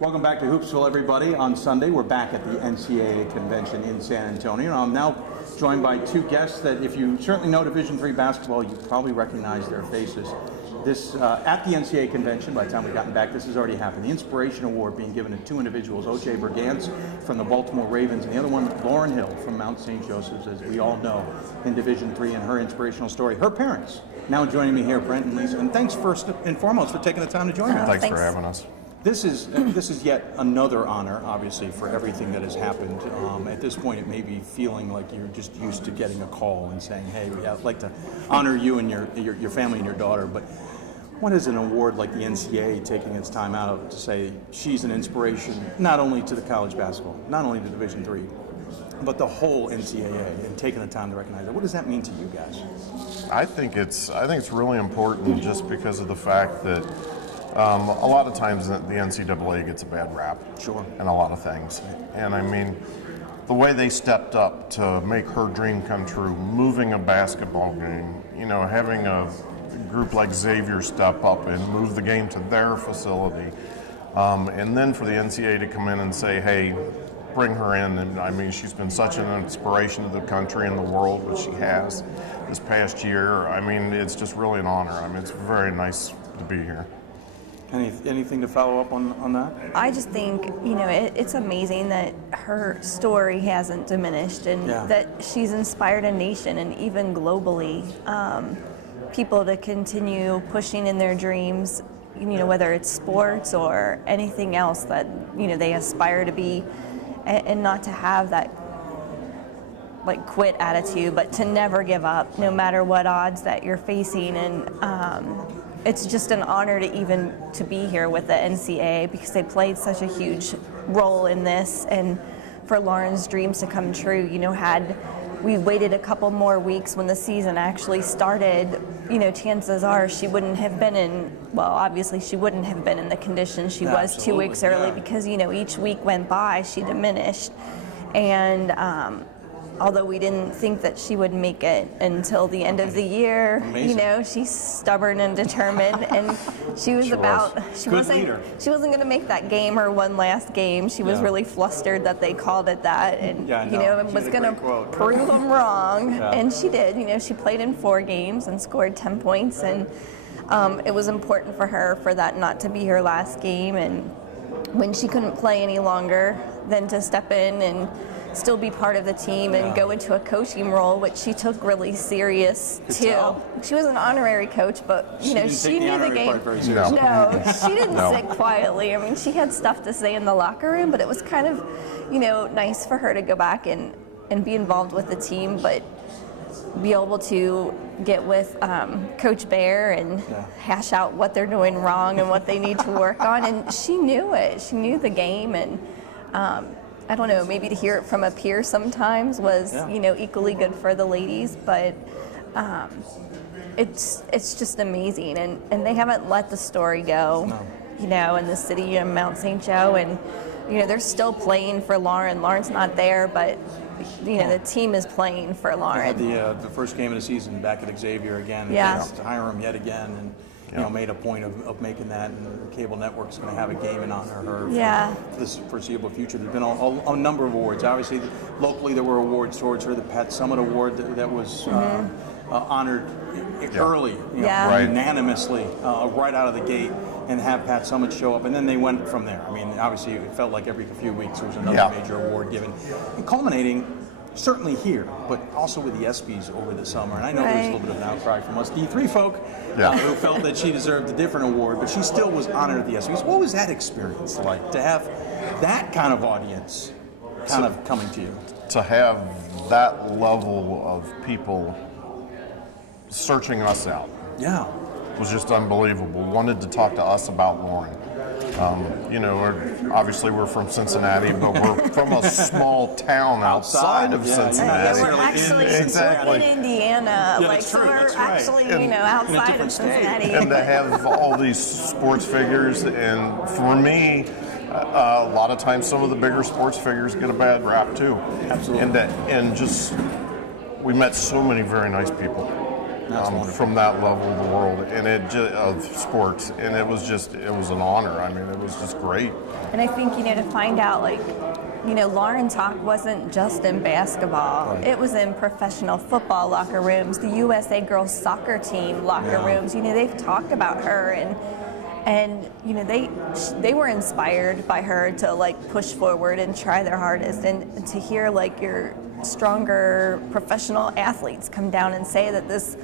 Welcome back to Hoopsville, everybody. On Sunday, we're back at the NCAA Convention in San Antonio. And I'm now joined by two guests that, if you certainly know Division III basketball, you probably recognize their faces. This, at the NCAA Convention, by the time we've gotten back, this has already happened. The Inspiration Award being given to two individuals, O.J. Brigance from the Baltimore Ravens, and the other one, Lauren Hill from Mount St. Joseph's, as we all know, in Division III, and her inspirational story. Her parents now joining me here, Brent and Lisa. And thanks first and foremost for taking the time to join me. Thanks for having us. This is yet another honor, obviously, for everything that has happened. At this point, it may be feeling like you're just used to getting a call and saying, "Hey, I'd like to honor you and your family and your daughter." But what is an award like the NCAA taking its time out to say she's an inspiration not only to the college basketball, not only to Division III, but the whole NCAA, and taking the time to recognize it? What does that mean to you guys? I think it's really important just because of the fact that a lot of times the NCAA gets a bad rap. Sure. And a lot of things. And I mean, the way they stepped up to make her dream come true, moving a basketball game, having a group like Xavier step up and move the game to their facility, and then for the NCAA to come in and say, hey, bring her in. And I mean, she's been such an inspiration to the country and the world, which she has this past year. I mean, it's just really an honor. I mean, it's very nice to be here. Anything to follow up on that? I just think, it's amazing that her story hasn't diminished, and that she's inspired a nation and even globally people to continue pushing in their dreams, whether it's sports or anything else that, they aspire to be, and not to have that quit attitude, but to never give up no matter what odds that you're facing. And it's just an honor to be here with the NCAA, because they played such a huge role in this, and for Lauren's dreams to come true. Had we waited a couple more weeks when the season actually started, chances are she wouldn't have been in, obviously she wouldn't have been in the condition she was 2 weeks early, because, each week went by, she diminished. And although we didn't think that she would make it until the end of the year, Amazing. She's stubborn and determined, and she wasn't going to make that game her one last game. She was really flustered that they called it that, and was going to prove them wrong, and she did. She played in 4 games and scored 10 points, and it was important for her for that not to be her last game, and when she couldn't play any longer, then to step in and still be part of the team and go into a coaching role, which she took really serious too. She was an honorary coach, but she knew the game. No, she didn't sit quietly. I mean, she had stuff to say in the locker room, but it was kind of, nice for her to go back and be involved with the team, but be able to get with Coach Bear and hash out what they're doing wrong and what they need to work on. And she knew it. She knew the game, and I don't know, maybe to hear it from a peer sometimes was, equally good for the ladies, but it's just amazing, and they haven't let the story go, in the city of Mount St. Joe, and, they're still playing for Lauren. Lauren's not there, but, the team is playing for Lauren. The first game of the season back at Xavier again, against Hiram yet again, and made a point of making that, and the cable network's going to have a game in honor of her for this foreseeable future. There's been a number of awards. Obviously, locally there were awards towards her. The Pat Summitt Award that was honored early, unanimously, right out of the gate, and have Pat Summitt show up, and then they went from there. I mean, obviously, it felt like every few weeks there was another major award given, and culminating certainly here, but also with the ESPYs over the summer. And I know there was a little bit of an outcry from us D3 folk who felt that she deserved a different award, but she still was honored at the ESPYs. What was that experience like, to have that kind of audience kind of coming to you? To have that level of people searching us out was just unbelievable. Wanted to talk to us about Lauren. Obviously we're from Cincinnati, but we're from a small town outside of Cincinnati. We're actually in Indiana. We're actually, outside of Cincinnati. And to have all these sports figures, and for me, a lot of times some of the bigger sports figures get a bad rap too. Absolutely. And we met so many very nice people. from that level of the world and of sports, and it was an honor. I mean, it was just great. And I think, to find out, Lauren Talk wasn't just in basketball. Right. It was in professional football locker rooms, the USA girls soccer team locker rooms. They've talked about her, and they were inspired by her to push forward and try their hardest, and to hear your stronger professional athletes come down and say that this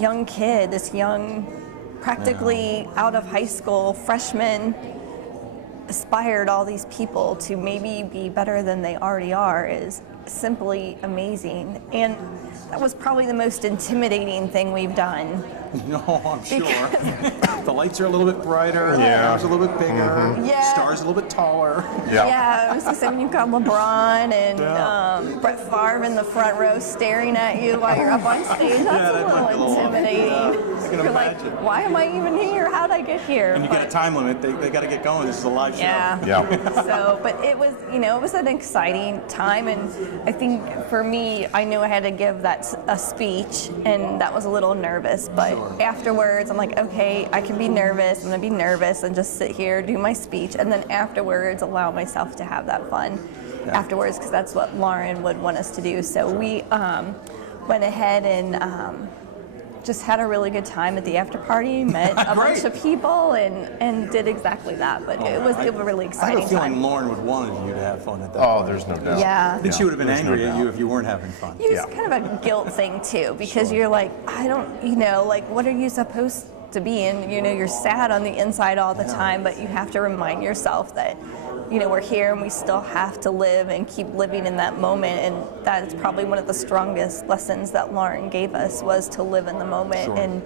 young kid, this young, practically out of high school freshman, aspired all these people to maybe be better than they already are is simply amazing. And that was probably the most intimidating thing we've done. No, I'm sure. The lights are a little bit brighter, the cameras a little bit bigger, stars a little bit taller. Yeah, it was the same when you've got LeBron and Brett Favre in the front row staring at you while you're up on stage. That's a little intimidating. You're like, why am I even here? How'd I get here? And you get a time limit. They got to get going. This is a live show. Yeah. So, but it was, it was an exciting time, and I think for me, I knew I had to give that a speech, and that was a little nervous, but afterwards, I'm like, okay, I can be nervous. I'm gonna be nervous and just sit here, do my speech, and then afterwards, allow myself to have that fun afterwards, because that's what Lauren would want us to do. So we went ahead and just had a really good time at the after party, met a bunch of people, and did exactly that. But it was a really exciting time. I have a feeling Lauren would want you to have fun at that point. There's no doubt. Yeah. I think she would have been angry at you if you weren't having fun. It's kind of a guilt thing too, because you're like, I don't, what are you supposed to be? And you're sad on the inside all the time, but you have to remind yourself that we're here and we still have to live and keep living in that moment. And that is probably one of the strongest lessons that Lauren gave us, was to live in the moment. Sure. And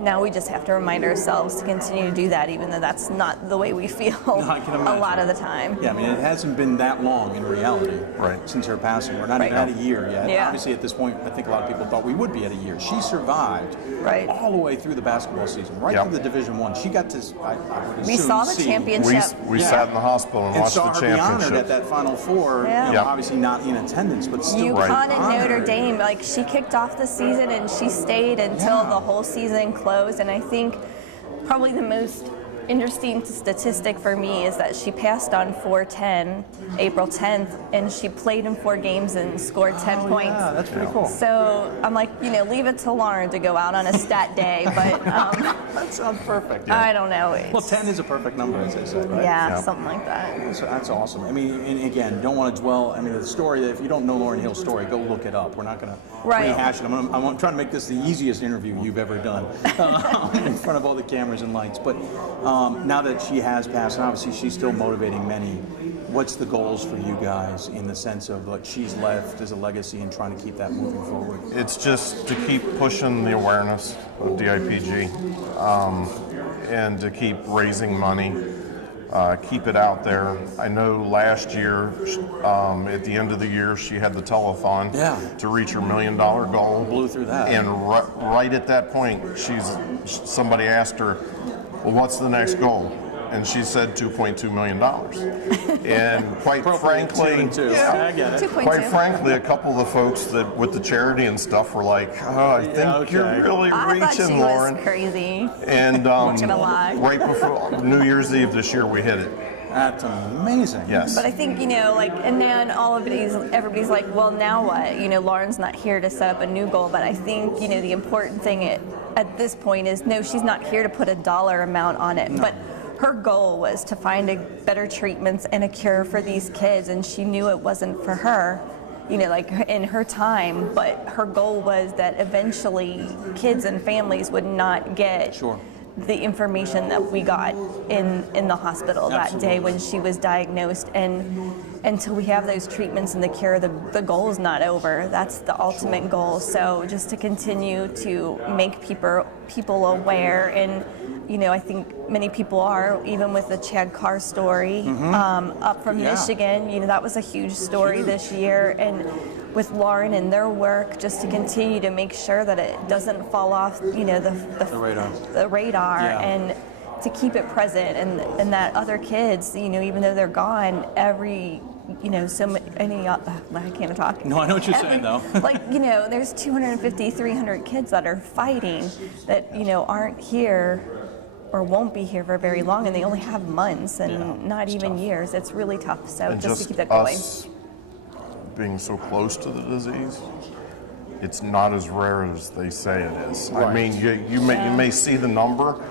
now we just have to remind ourselves to continue to do that, even though that's not the way we feel a lot of the time. Yeah, I mean, it hasn't been that long in reality since her passing. We're not even at a year yet. Yeah. Obviously, at this point, I think a lot of people thought we would be at a year. She survived all the way through the basketball season, through the Division I. She got to, I would assume, we saw the championship. We sat in the hospital and watched the championship. And saw her be honored at that Final Four, obviously not in attendance, but still UConn and Notre Dame, she kicked off the season and she stayed until the whole season closed. And I think probably the most interesting statistic for me is that she passed on 4/10, April 10th, and she played in 4 games and scored 10 points. Yeah, that's pretty cool. So I'm like, leave it to Lauren to go out on a stat day, but that sounds perfect. Yeah. I don't know. Well, 10 is a perfect number, as they say, right? Yeah, something like that. So that's awesome. I mean, and again, don't want to dwell. I mean, the story, if you don't know Lauren Hill's story, go look it up. We're not going to rehash it. I'm trying to make this the easiest interview you've ever done in front of all the cameras and lights. But now that she has passed, and obviously she's still motivating many, what's the goals for you guys in the sense of what she's left as a legacy and trying to keep that moving forward? It's just to keep pushing the awareness of DIPG and to keep raising money, keep it out there. I know last year, at the end of the year, she had the telethon to reach her $1 million goal. Blew through that. And right at that point, somebody asked her, well, what's the next goal? And she said $2.2 million. And quite frankly, I get it. Quite frankly, a couple of the folks that with the charity and stuff were like, I think you're really reaching, Lauren. Was crazy. And not gonna lie. Right before New Year's Eve this year, we hit it. That's amazing. Yes. But I think, and then everybody's like, well, now what? Lauren's not here to set up a new goal, but I think, the important thing at this point is, no, she's not here to put a dollar amount on it, but her goal was to find better treatments and a cure for these kids, and she knew it wasn't for her, in her time, but her goal was that eventually kids and families would not get the information that we got in the hospital that day when she was diagnosed. And until we have those treatments and the cure, the goal is not over. That's the ultimate goal. So just to continue to make people aware, and I think many people are, even with the Chad Carr story up from Michigan. That was a huge story this year, and with Lauren and their work, just to continue to make sure that it doesn't fall off, the radar, and to keep it present, and that other kids, even though they're gone, every so many, I can't talk. No, I know what you're saying, though. There's 250, 300 kids that are fighting that, aren't here or won't be here for very long, and they only have months and not even years. It's really tough. So and just to keep that going. Us being so close to the disease, it's not as rare as they say it is. Right. I mean, you may see the number,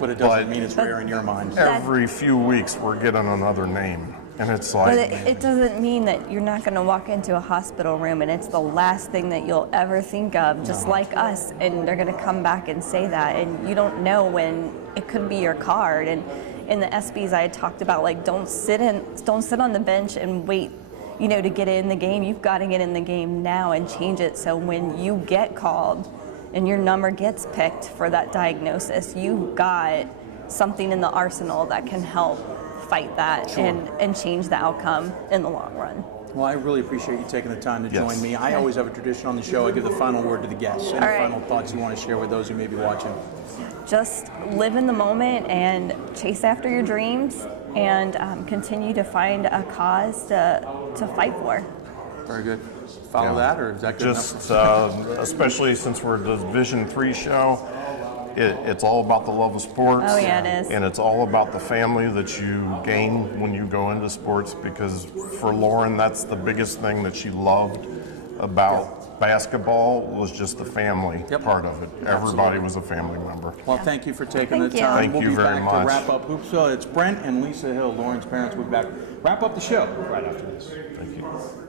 but it doesn't mean it's rare in your mind. Every few weeks we're getting another name, and it's like. But it doesn't mean that you're not going to walk into a hospital room and it's the last thing that you'll ever think of, just like us, and they're going to come back and say that, and you don't know when it could be your card. And in the SBs, I had talked about don't sit on the bench and wait, to get in the game. You've got to get in the game now and change it so when you get called and your number gets picked for that diagnosis, you've got something in the arsenal that can help fight that and change the outcome in the long run. Well, I really appreciate you taking the time to join me. I always have a tradition on the show. I give the final word to the guests. Any final thoughts you want to share with those who may be watching? Just live in the moment and chase after your dreams and continue to find a cause to fight for. Very good. Follow that, or is that good enough? Especially since we're a Division III show, it's all about the love of sports. Oh, yeah, it is. And it's all about the family that you gain when you go into sports, because for Lauren, that's the biggest thing that she loved about basketball was just the family part of it. Everybody was a family member. Well, thank you for taking the time. Thank you very much. We'll be back to wrap up Hoopsville. It's Brent and Lisa Hill, Lauren's parents. We'll be back. Wrap up the show right after this. Thank you.